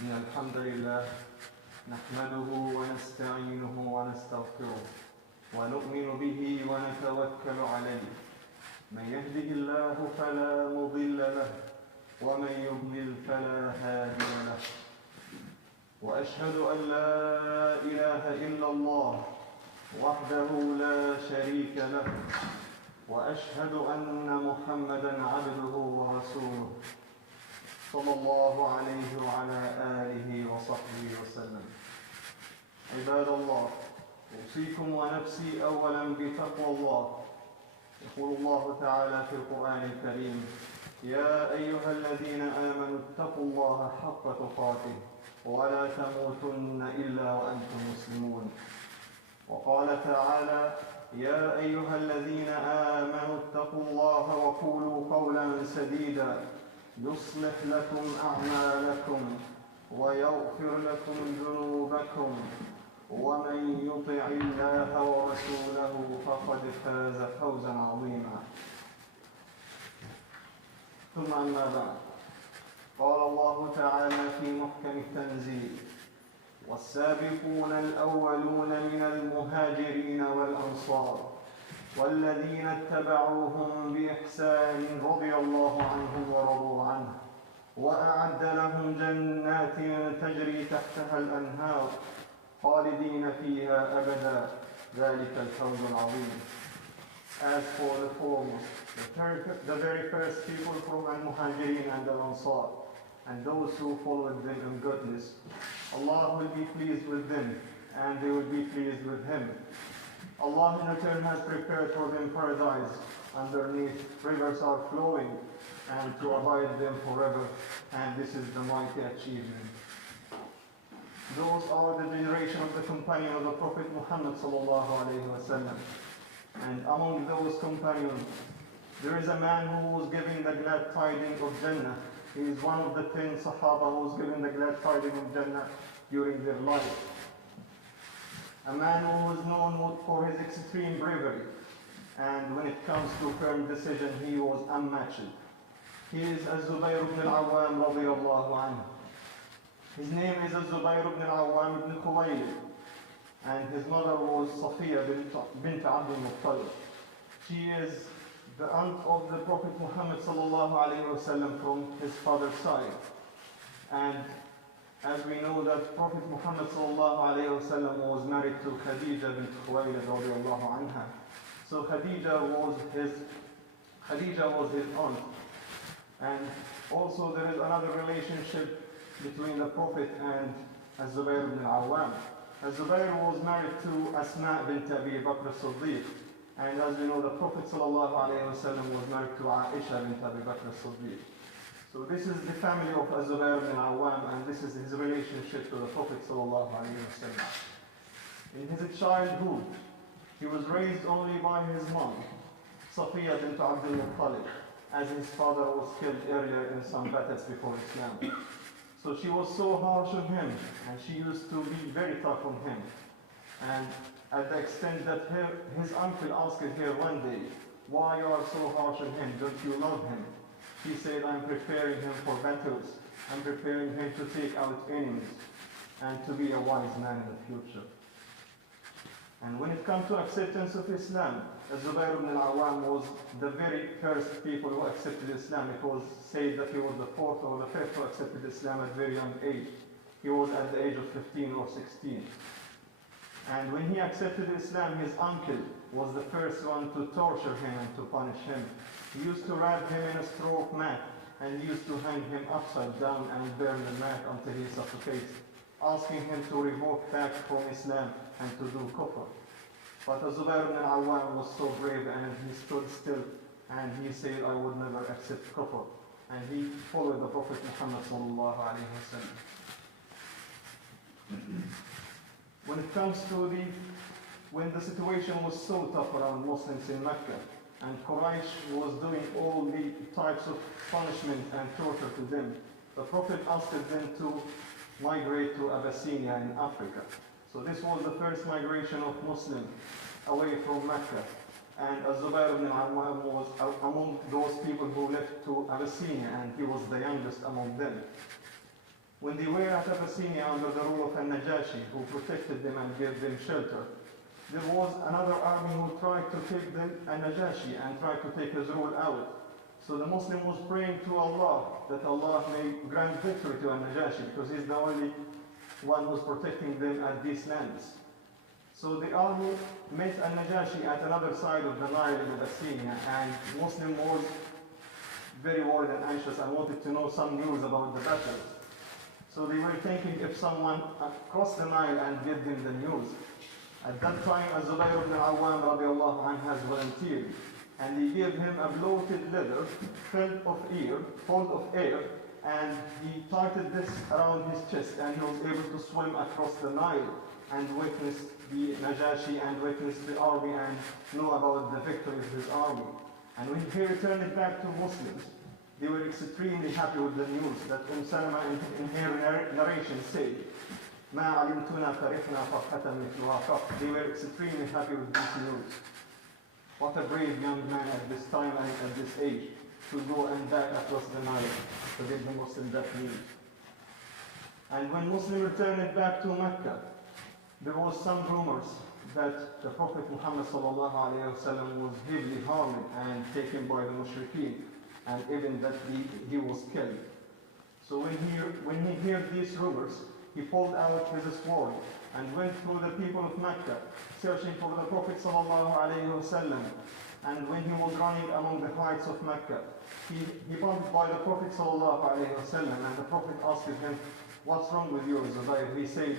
إن الحمد لله نحمده ونستعينه ونستغفره ونؤمن به ونتوكل عليه من يهده الله فلا مضل له ومن يضلل فلا هادي له وأشهد أن لا إله إلا الله وحده لا شريك له وأشهد أن محمدًا عبده ورسوله صلى الله عليه وعلى آله وصحبه وسلم. عباد الله، أوصيكم ونفسي أولاً بتقوى الله. يقول الله تعالى في القرآن الكريم: يا أيها الذين آمنوا اتقوا الله حق تقاته ولا تموتن إلا وأنتم مسلمون. وقال تعالى: يا أيها الذين آمنوا اتقوا الله وقولوا قولا سديدا يصلح لكم أعمالكم ويغفر لكم ذنوبكم ومن يطع الله ورسوله فقد فاز فوزا عظيما. ثم أما بعد، قال الله تعالى في محكم التنزيل: والسابقون الأولون من المهاجرين والأنصار والذين اتبعوهم بإحسان رضي الله عنهم ورضوا عنه وأعد لهم جنات تجري تحتها الأنهار خالدين فيها أبدا ذلك الفوز العظيم. As for the foremost, the very first people from Al-Muhajirin and Al-Ansar, and those who followed them in goodness, Allah will be pleased with them, and they will be pleased with Him. Allah in return has prepared for them paradise, underneath rivers are flowing, and to abide them forever, and this is the mighty achievement. Those are the generation of the companion of the Prophet Muhammad sallallahu alayhi wa sallam. And among those companions, there is a man who was giving the glad tidings of Jannah. He is one of the 10 Sahaba who was given the glad tidings of Jannah during their life. A man who was known for his extreme bravery, and when it comes to firm decision, he was unmatched. He is Zubair ibn Alawwam radiyallahu anhu. His name is Zubair ibn Alawwam ibn Kuwain, and his mother was Safiya bint Abdul Muttalib. She is the aunt of the Prophet Muhammad sallallahu alayhi wa sallam from his father's side. And as we know that Prophet Muhammad sallallahu alayhi wa sallam was married to Khadija bint Khuwaylid radiyallahu anha. So Khadija was his aunt. And also there is another relationship between the Prophet and Zubair ibn al-Awwam. Zubair was married to Asma bint Abi Bakr as-Siddiq. And as we know, the Prophet sallallahu alayhi wa sallam was married to Aisha bint Abi Bakr as-Siddiq. So this is the family of Zubair ibn al-Awwam, and this is his relationship to the Prophet sallallahu alayhi wa sallam. In his childhood, he was raised only by his mom, Safiya bint Abdul Muttalib, as his father was killed earlier in some battles before Islam. So she was so harsh on him, and she used to be very tough on him. And at the extent that his uncle asked her one day, "Why you are so harsh on him? Don't you love him?" She said, "I'm preparing him for battles. I'm preparing him to take out enemies and to be a wise man in the future." And when it comes to acceptance of Islam, Zubair ibn al-Awwam was the very first people who accepted Islam. It was said that he was the fourth or the fifth who accepted Islam at a very young age. He was at the age of 15 or 16. And when he accepted Islam, his uncle was the first one to torture him and to punish him. He used to wrap him in a straw mat, and he used to hang him upside down and burn the mat until he suffocates, asking him to revoke back from Islam and to do kufr. But Zubair ibn al-Awwam was so brave, and he stood still, and he said, "I would never accept kufr." And he followed the Prophet Muhammad sallallahu alayhi wa sallam. When it comes to when the situation was so tough around Muslims in Mecca, and Quraysh was doing all the types of punishment and torture to them, the Prophet asked them to migrate to Abyssinia in Africa. So this was the first migration of Muslims away from Mecca. And Zubair ibn al-Awwam was among those people who left to Abyssinia, and he was the youngest among them. When they were at Abyssinia under the rule of Al-Najashi, who protected them and gave them shelter, there was another army who tried to take Al-Najashi and tried to take his rule out. So the Muslim was praying to Allah that Allah may grant victory to Al-Najashi, because he's the only one who's protecting them at these lands. So the army met Al-Najashi at another side of the Nile in Abyssinia, and Muslim was very worried and anxious and wanted to know some news about the battle. So they were thinking if someone crossed the Nile and gave them the news. At that time, Zubair ibn Alawwam radiallahu anhu has volunteered, and he gave him a bloated leather full of air, and he tightened this around his chest, and he was able to swim across the Nile and witness the Najashi and witness the army and know about the victory of his army. And when he returned back to Muslims, they were extremely happy with the news that Salama in her narration said, ما علمتنا فرحنا فرحة مثلها فرح. They were extremely happy with this news. What a brave young man at this time and at this age to go and back across the Nile to give the Muslim that news. And when Muslim returned back to Mecca, there was some rumors that the Prophet Muhammad sallallahu alayhi wasallam was heavily harmed and taken by the mushrikeen, and even that he was killed. So when he heard these rumors, he pulled out his sword and went through the people of Mecca, searching for the Prophet sallallahu alayhi wasallam. And when he was running among the heights of Mecca, he bumped by the Prophet sallallahu alayhi wasallam, and the Prophet asked him, "What's wrong with you, Zubair?" He said,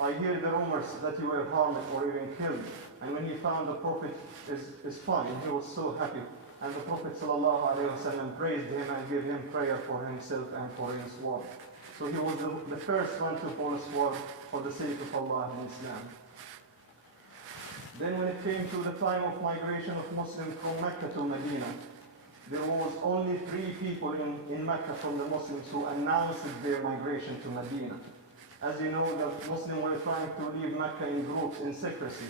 "I hear the rumors that you were harmed or even killed." And when he found the Prophet is fine, he was so happy. And the Prophet ﷺ praised him and gave him prayer for himself and for his sword. So he was the first one to fall sword for the sake of Allah and Islam. Then when it came to the time of migration of Muslims from Mecca to Medina, there was only 3 people in Mecca from the Muslims who announced their migration to Medina. As you know, the Muslims were trying to leave Mecca in groups in secrecy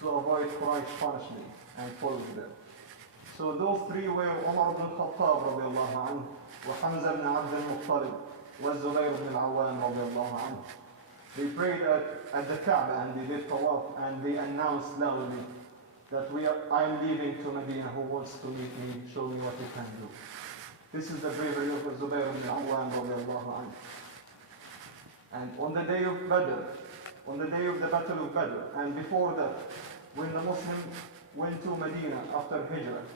to avoid Quraysh punishment and follow them. So those 3 were Umar ibn Khattab radiallahu anhu, wa Hamza ibn Abd al-Muttalib, wa Zubair ibn al-Awwam radiallahu anhu. They prayed at the Kaaba and they did tawaf, and they announced loudly that I am leaving to Medina. Who wants to meet me? Show me what you can do. This is the bravery of Zubair ibn al-Awwam radiallahu anhu. And on the day of Badr, on the day of the Battle of Badr, and before that, when the Muslims went to Medina after Hijrah,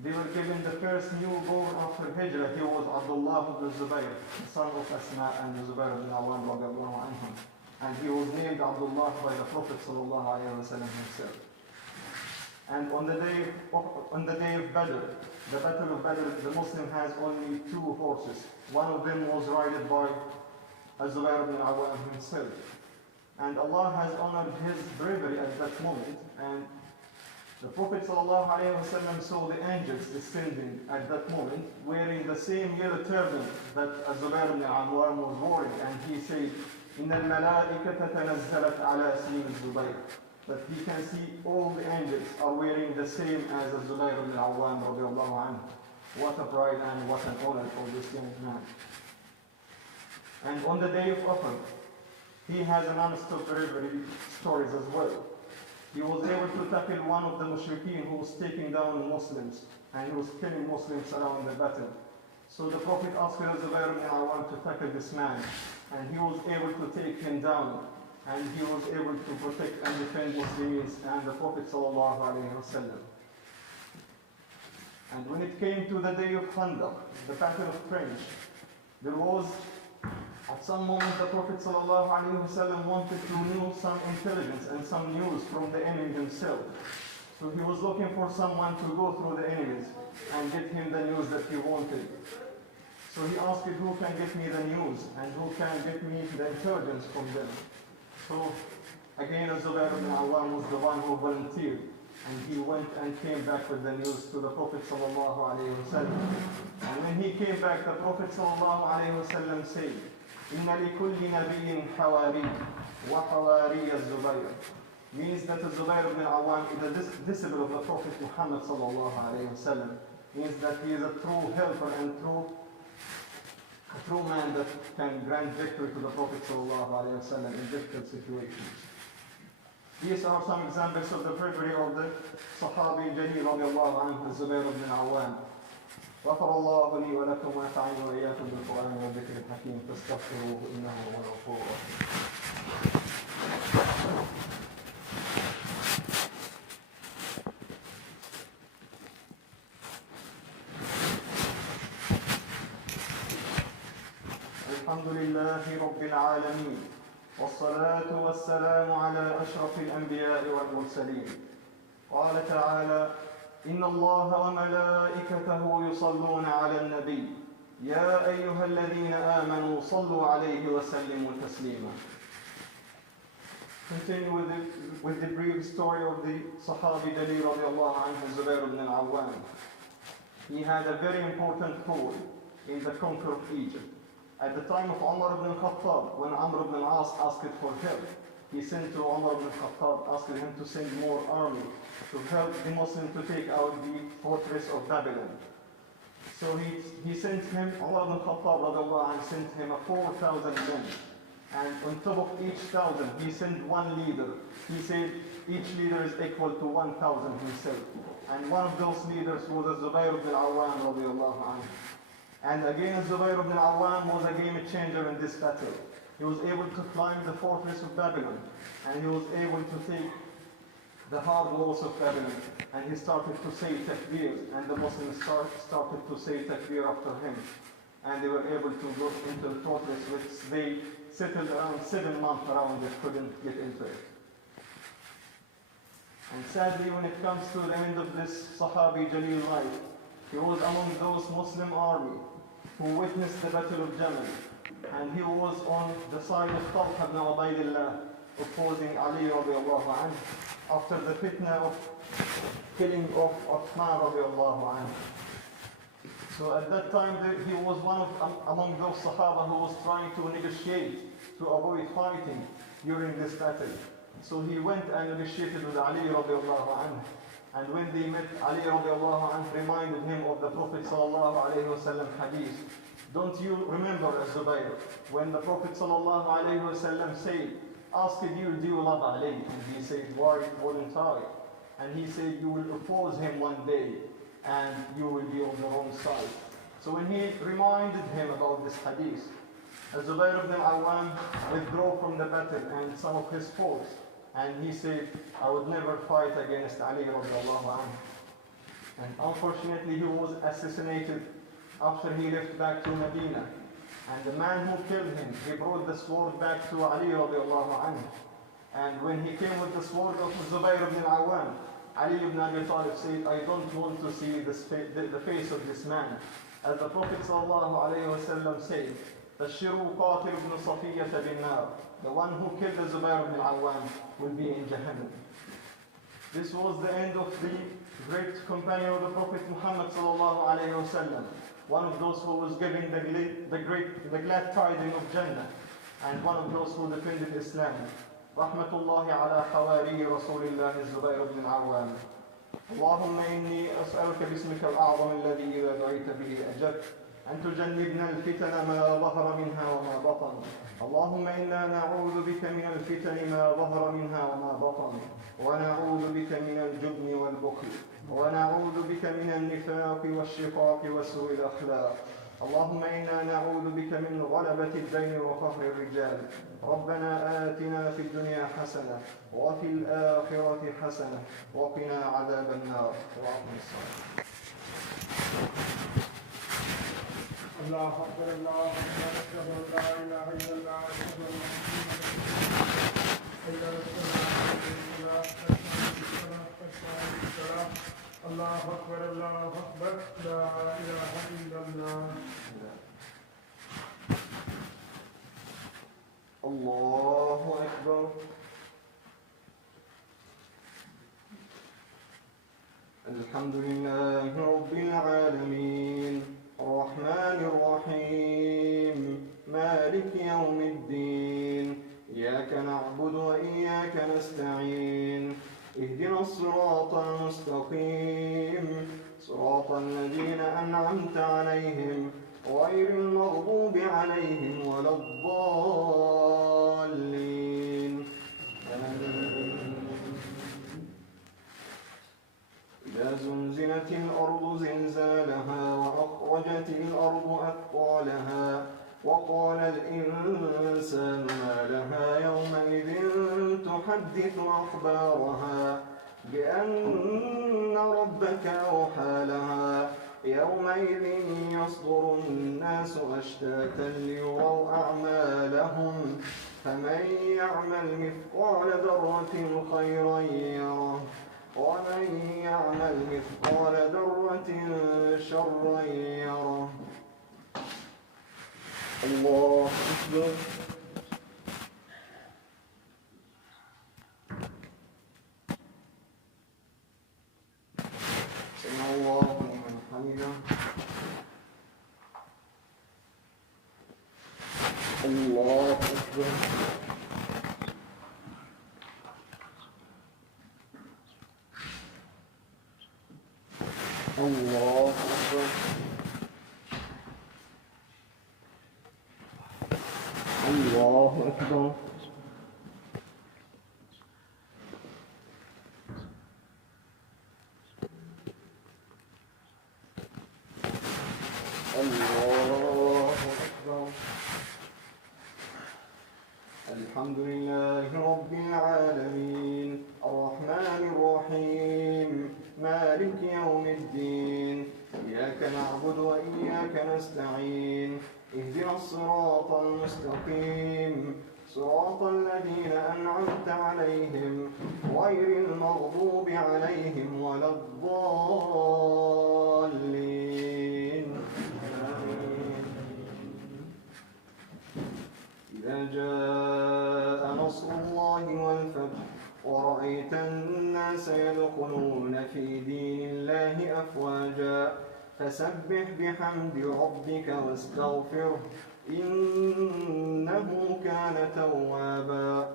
they were given the first newborn after Hijrah. He was Abdullah ibn Zubair, the son of Asma and Zubair ibn Awam radiallahu anhum. And he was named Abdullah by the Prophet sallallahu alayhi wa sallam himself. And on the day of Badr, the Battle of Badr, the Muslim has only 2 horses. One of them was ridden by Zubair ibn Awam himself. And Allah has honored his bravery at that moment, and the Prophet ﷺ saw the angels descending at that moment, wearing the same yellow turban that Zubair ibn Awam was wearing, and he said, إِنَّ الْمَلَائِكَةَ تَنَزَّلَتْ عَلَى سِيمِ الزُّبَيْرِ. That he can see all the angels are wearing the same as Zubair ibn Awam radiallahu anhu. What a pride and what an honor for this young man. And on the day of Uhud, he has a non-stop bravery stories as well. He was able to tackle one of the mushrikeen who was taking down Muslims, and he was killing Muslims around the battle. So the Prophet asked Zubair ibn Awam to tackle this man, and he was able to take him down, and he was able to protect and defend Muslims and the Prophet sallallahu alaihi wasallam. And when it came to the day of Khandaq, the battle of Trench, there was at some moment the Prophet ﷺ wanted to know some intelligence and some news from the enemy himself. So he was looking for someone to go through the enemies and get him the news that he wanted. So he asked who can get me the news and who can get me the intelligence from them. So again Zubair ibn Awam was the one who volunteered, and he went and came back with the news to the Prophet ﷺ. And when he came back, the Prophet ﷺ said, إِنَّ لِكُلِّ نَبِيٍّ حَوَارِيٍّ وَحَوَارِيَ الزُّبَيْرِ. Means that Zubair ibn Awam is a disciple of the Prophet Muhammad sallallahu alayhi wa sallam. Means that he is a true helper and true a true man that can grant victory to the Prophet ﷺ in difficult situations. These are some examples of the bravery of the Sahabi Jalil radiallahu anhu, الزبير بن العوام. غفر الله لي ولكم ونفعني وإياكم بالقرآن والذكر الحكيم فاستغفروه إنه هو الغفور الرحيم. الحمد لله رب العالمين والصلاة والسلام على أشرف الأنبياء والمرسلين. قال تعالى: إن الله وملائكته يصلون على النبي يا أيها الذين آمنوا صلوا عليه وسلموا تسليما. Continue with the brief story of the Sahabi Jalil radiallahu anhu, Zubair ibn al-Awwam. He had a very important role in the conquer of Egypt. At the time of Umar ibn al-Khattab, when Amr ibn al-As asked for help, he sent to Umar ibn al-Khattab, asking him to send more army to help the Muslims to take out the fortress of Babylon. So he sent him, Umar ibn al-Khattab sent him 4,000 men. And on top of each 1,000, he sent one leader. He said each leader is equal to 1,000 himself. And one of those leaders was Zubair ibn al-Awwam radiallahu anhu. And again, Zubair ibn al-Awwam was a game changer in this battle. He was able to climb the fortress of Babylon, and he was able to take the hard walls of Babylon, and he started to say takbir, and the Muslims started to say takbir after him, and they were able to go into the fortress, which they settled around 7 months around it, couldn't get into it. And sadly, when it comes to the end of this Sahabi Jalil life, he was among those Muslim army who witnessed the Battle of Jamal, and he was on the side of Talha ibn Ubaydillah, opposing Ali radiallahu anhu, after the fitna of killing of Uthman radiallahu anhu. So at that time, he was among those Sahaba who was trying to negotiate to avoid fighting during this battle. So he went and negotiated with Ali radiallahu anhu. And when they met, Ali radiallahu anhu reminded him of the Prophet sallallahu alayhi wasallam hadith. Don't you remember, Zubair, when the Prophet sallallahu alayhi wasallam said, asked you, do you love Ali? And he said, why wouldn't I? And he said, you will oppose him one day, and you will be on the wrong side. So when he reminded him about this hadith, Zubair ibn al-Awwam withdrew from the battle and some of his force. And he said, I would never fight against Ali radiallahu anhu. And unfortunately, he was assassinated after he left back to Medina. And the man who killed him, he brought the sword back to Ali radiallahu anhu. And when he came with the sword of Zubair ibn al-Awwam, Ali ibn Abi Talib said, I don't want to see the face of this man. As the Prophet sallallahu alayhi wasallam said, Bashiru qatil ibn Safiyyata bin nar. The one who killed the Zubair ibn al-Awwam will be in Jahannam. This was the end of the great companion of the Prophet Muhammad sallallahu alayhi wasallam, one of those who was giving the glad tidings of Jannah, and one of those who defended Islam. Rahmatullahi ala hawari Rasulillah Zubair ibn al-Awwam. اللهم إني أسألك باسمك الأعظم الذي إذا دعيت به أجبت أن تجنبنا الفتن ما ظهر منها وما بطن. اللهم إنا نعوذ بك من الفتن ما ظهر منها وما بطن، ونعوذ بك من الجبن والبخل، ونعوذ بك من النفاق والشقاق وسوء الأخلاق. اللهم إنا نعوذ بك من غلبة الدين وقهر الرجال. ربنا آتنا في الدنيا حسنة وفي الآخرة حسنة وقنا عذاب النار. وأقم الصلاة. الله أكبر الله أكبر أشهد أن لا إله إلا الله أشهد أن محمدا رسول الله. الله أكبر الله أكبر لا إله إلا الله. الله أكبر. الحمد لله رب العالمين الرحمن الرحيم مالك يوم الدين إياك نعبد وإياك نستعين اهدنا الصراط المستقيم صراط الذين أنعمت عليهم غير المغضوب عليهم ولا الضالين. إذا زلزلت الأرض زلزالها وأخرجت الأرض أثقالها وقال الإنسان ما لها يومئذ تحدث أخبارها بأن ربك أوحى لها يومئذ يصدر الناس أشتاتا ليروا أعمالهم فمن يعمل مثقال ذرة خيرا يره ومن يعمل مثقال ذرة شرا يره. الله أكبر. سمع الله لمن حمده. الله أكبر. الله أكبر. الله أكبر. الله أكبر. الحمد لله رب العالمين الرحمن الرحيم مالك يوم الدين إياك نعبد وإياك نستعين اهدنا الصراط المستقيم صراط الذين أنعمت عليهم غير المغضوب عليهم ولا الضالين. إذا جاء نصر الله والفتح ورأيت الناس يدخلون في دين الله أفواجا فسبح بحمد ربك واستغفره إنه كان توابا.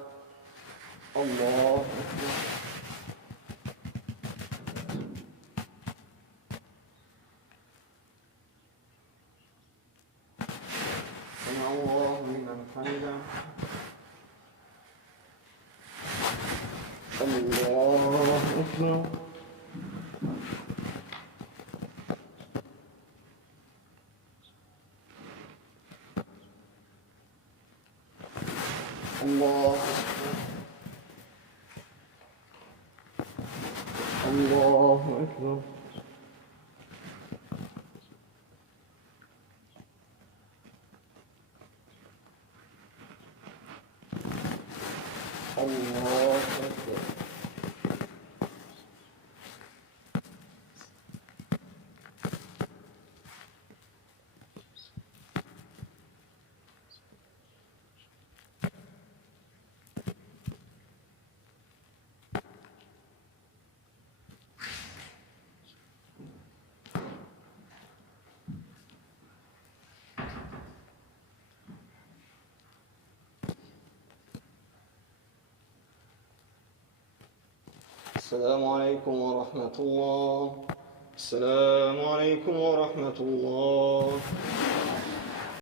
الله أكبر. سمع الله لمن حمده. الله أكبر. الله أكبر. الله أكبر. الله أكبر. السلام عليكم ورحمة الله. السلام عليكم ورحمة الله.